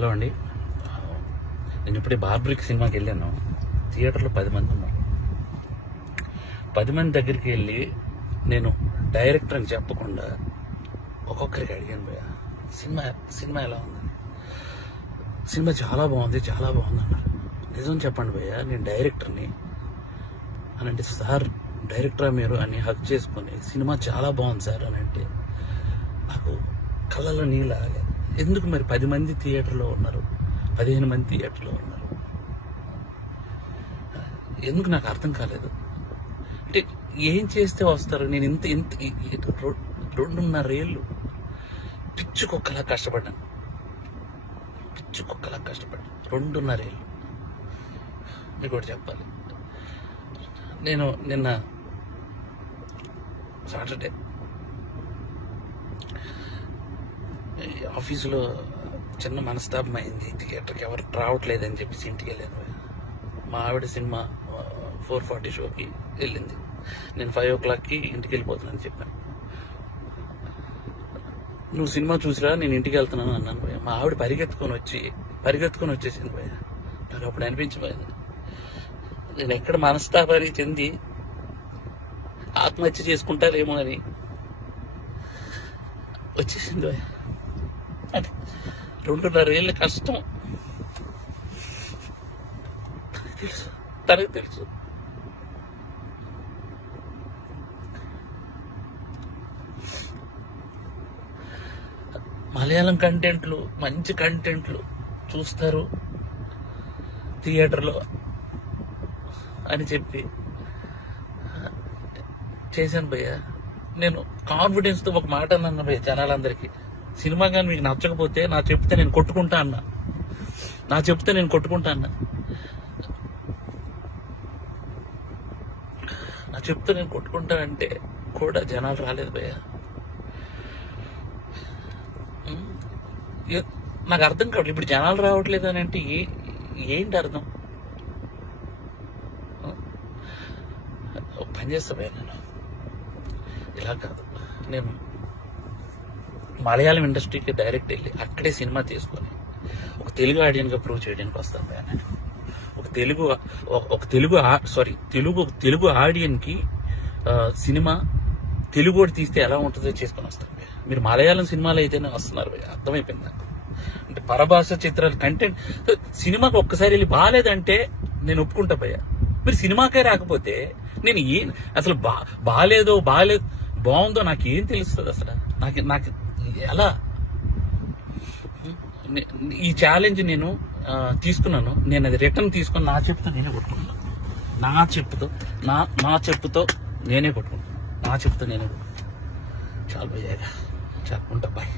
Hello అండి, నేను ఇప్పుడే బార్బరిక్ సినిమాకి వెళ్ళాను. థియేటర్లో 10 మంది ఉన్నారు. 10 మంది దగ్గరికి వెళ్ళి నేను డైరెక్టర్ అని చెప్పకుండా ఒక్కొక్కరికి అడిగాను, భయ్యా సినిమా ఎలా ఉందని. సినిమా చాలా బాగుంది అన్నారు. నిజం చెప్పండి భయ్యా, నేను డైరెక్టర్ని అని అంటే, సార్ డైరెక్టరా మీరు అని హక్ చేసుకుని సినిమా చాలా బాగుంది సార్ అని అంటే నాకు కళ్ళలో నీళ్ళు ఆగాలి. ఎందుకు మరి 10 మంది థియేటర్లో ఉన్నారు, 15 మంది థియేటర్లో ఉన్నారు, ఎందుకు నాకు అర్థం కాలేదు. అంటే ఏం చేస్తే వస్తారు? నేను ఇంత 2.5 ఏళ్ళు పిచ్చుకొక్కలా కష్టపడ్డాను. 2.5 ఏళ్ళు. మీకు ఒకటి చెప్పాలి, నేను నిన్న సాటర్డే ఆఫీసులో చిన్న మనస్తాపం అయింది. థియేటర్కి ఎవరు రావట్లేదని చెప్పేసి ఇంటికి వెళ్ళాను. మా ఆవిడ సినిమా 4:40 షోకి వెళ్ళింది. నేను 5 o'clockకి ఇంటికి వెళ్ళిపోతున్నాను చెప్పాను. నువ్వు సినిమా చూసిరా, నేను ఇంటికి వెళ్తున్నాను అన్నాను భయ్య. మా ఆవిడ పరిగెత్తుకొని వచ్చేసింది భయ్య. నాకు అప్పుడు అనిపించిపోయింది, నేను ఎక్కడ మనస్తాపానికి చెంది ఆత్మహత్య చేసుకుంటారేమో అని వచ్చేసింది భయ్య. అంటే 2.5 ఏళ్ళ కష్టం తనకు తెలుసు. మలయాళం కంటెంట్లు, మంచి కంటెంట్లు చూస్తారు థియేటర్లో అని చెప్పి చేశాను భయ్య. నేను కాన్ఫిడెన్స్తో ఒక మాట అన్నాను భయ్య జనాలందరికీ, సినిమా కానీ మీకు నచ్చకపోతే నా చెప్తే నేను కొట్టుకుంటా అన్నా. నా చెప్తే నేను కొట్టుకుంటా అంటే కూడా జనాలు రాలేదు భయ్య. నాకు అర్థం కావట్లేదు, ఇప్పుడు జనాలు రావట్లేదు అని అంటే ఏంటి అర్థం? ఒక పని చేస్తా భయ్య, నేను ఇలా కాదు, నేను మలయాళం ఇండస్ట్రీకి డైరెక్ట్ వెళ్ళి అక్కడే సినిమా తీసుకొని ఒక తెలుగు ఆడియన్గా ప్రూవ్ చేయడానికి వస్తాను భయ్య. నేను తెలుగు ఆడియన్కి సినిమా తెలుగు కూడా తీస్తే ఎలా ఉంటుందో చేసుకొని వస్తాను భయ్య. మీరు మలయాళం సినిమాలు అయితేనే వస్తున్నారు భయ్య, అర్థమైపోయింది నాకు. అంటే పరభాష చిత్రాలు కంటెంట్ సినిమాకి ఒక్కసారి వెళ్ళి బాగాలేదంటే నేను ఒప్పుకుంటా భయ్య. మీరు సినిమాకే రాకపోతే నేను అసలు బాగాలేదు బాగుందో నాకు ఏం తెలుస్తుంది అసలు? నాకు ఎలా ఈ ఛాలెంజ్ నేను తీసుకున్నాను. నేను అది రిటర్న్ తీసుకొని నా చెప్పుతో నేనే కొట్టుకుంటాను. నా చెప్పుతో నేనే కొట్టుకుంటాను. చాలు భయ్యా, చాలు ఉంటా బాయ్.